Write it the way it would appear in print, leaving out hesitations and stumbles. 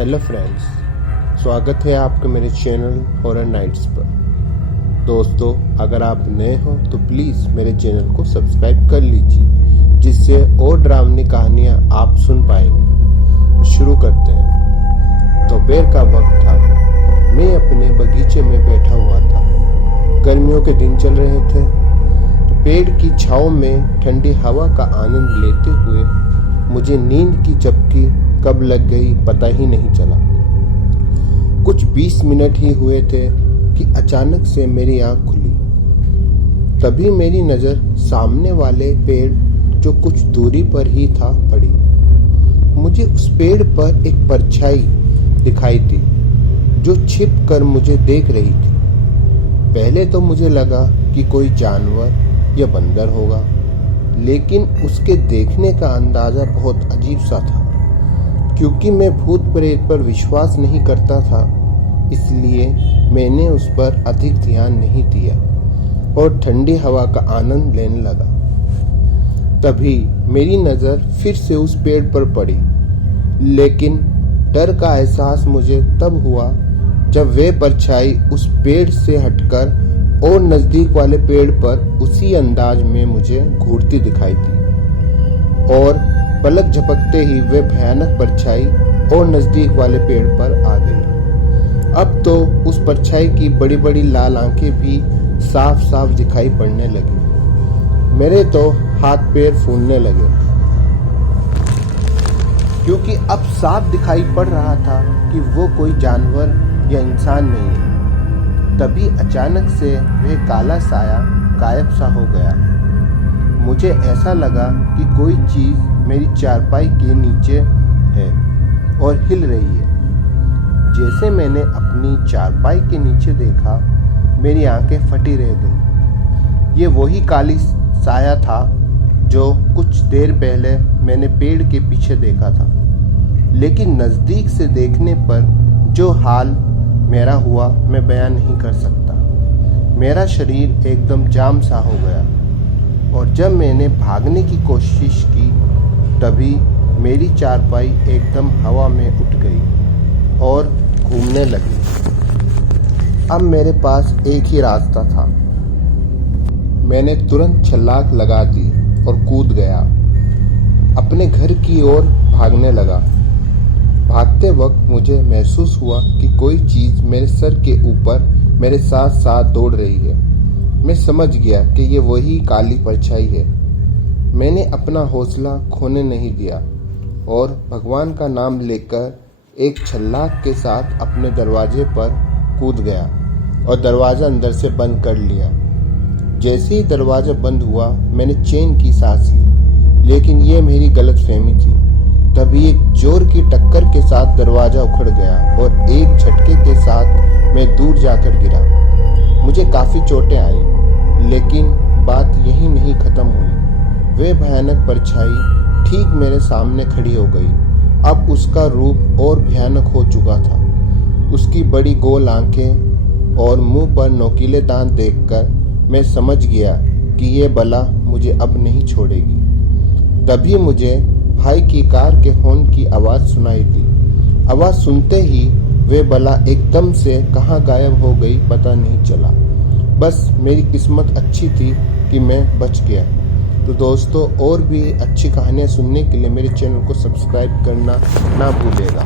Hello friends, स्वागत है आपके मेरे चैनल हॉरर नाइट्स पर। दोस्तों, अगर आप नए हो तो प्लीज़ मेरे चैनल को सब्सक्राइब कर लीजिए, जिससे और डरावनी कहानियाँ आप सुन पाएंगे। शुरू करते हैं। दोपहर का वक्त था। मैं अपने बगीचे में बैठा हुआ था। गर्मियों के दिन चल रहे थे। पेड़ की छांव में ठंडी हवा का आनंद लेते हुए मुझे नींद की झपकी कब लग गई पता ही नहीं चला। कुछ 20 मिनट ही हुए थे कि अचानक से मेरी आंख खुली। तभी मेरी नज़र सामने वाले पेड़ जो कुछ दूरी पर ही था पड़ी। मुझे उस पेड़ पर एक परछाई दिखाई दी जो छिप कर मुझे देख रही थी। पहले तो मुझे लगा कि कोई जानवर या बंदर होगा, लेकिन उसके देखने का अंदाज़ा बहुत अजीब सा था। क्योंकि मैं भूत प्रेत पर विश्वास नहीं करता था, इसलिए मैंने उस पर अधिक ध्यान नहीं दिया और ठंडी हवा का आनंद लेने लगा। तभी मेरी नज़र फिर से उस पेड़ पर पड़ी, लेकिन डर का एहसास मुझे तब हुआ जब वह परछाई उस पेड़ से हटकर और नज़दीक वाले पेड़ पर उसी अंदाज में मुझे घूरती दिखाई दी और पलक झपकते ही वह भयानक परछाई और नज़दीक वाले पेड़ पर आ गई। अब तो उस परछाई की बड़ी बड़ी लाल आंखें भी साफ साफ दिखाई पड़ने लगी। मेरे तो हाथ पैर फूलने लगे, क्योंकि अब साफ दिखाई पड़ रहा था कि वो कोई जानवर या इंसान नहीं है। तभी अचानक से वह काला साया गायब सा हो गया। मुझे ऐसा लगा कि कोई चीज़ मेरी चारपाई के नीचे है और हिल रही है। जैसे मैंने अपनी चारपाई के नीचे देखा, मेरी आंखें फटी रह गईं। ये वही काली साया था जो कुछ देर पहले मैंने पेड़ के पीछे देखा था, लेकिन नज़दीक से देखने पर जो हाल मेरा हुआ मैं बयान नहीं कर सकता। मेरा शरीर एकदम जाम सा हो गया और जब मैंने भागने की कोशिश की, तभी मेरी चारपाई एकदम हवा में उठ गई और घूमने लगी। अब मेरे पास एक ही रास्ता था। मैंने तुरंत छलांग लगा दी और कूद गया। अपने घर की ओर भागने लगा। भागते वक्त मुझे महसूस हुआ कि कोई चीज़ मेरे सर के ऊपर मेरे साथ साथ दौड़ रही है। मैं समझ गया कि ये वही काली परछाई है। मैंने अपना हौसला खोने नहीं दिया और भगवान का नाम लेकर एक छलांग के साथ अपने दरवाजे पर कूद गया और दरवाज़ा अंदर से बंद कर लिया। जैसे ही दरवाज़ा बंद हुआ, मैंने चैन की सांस ली, लेकिन ये मेरी गलतफहमी थी। तभी एक जोर की टक्कर के साथ दरवाज़ा उखड़ गया और एक झटके के साथ मैं दूर जाकर गिरा। मुझे काफ़ी चोटें आई, लेकिन बात यही नहीं ख़त्म हुई। वह भयानक परछाई ठीक मेरे सामने खड़ी हो गई। अब उसका रूप और भयानक हो चुका था। उसकी बड़ी गोल आंखें और मुंह पर नोकीले दांत देखकर मैं समझ गया कि ये बला मुझे अब नहीं छोड़ेगी। तभी मुझे भाई की कार के हॉर्न की आवाज़ सुनाई दी। आवाज़ सुनते ही वह बला एकदम से कहाँ गायब हो गई पता नहीं चला। बस मेरी किस्मत अच्छी थी कि मैं बच गया। तो दोस्तों, और भी अच्छी कहानियाँ सुनने के लिए मेरे चैनल को सब्सक्राइब करना ना भूलिएगा।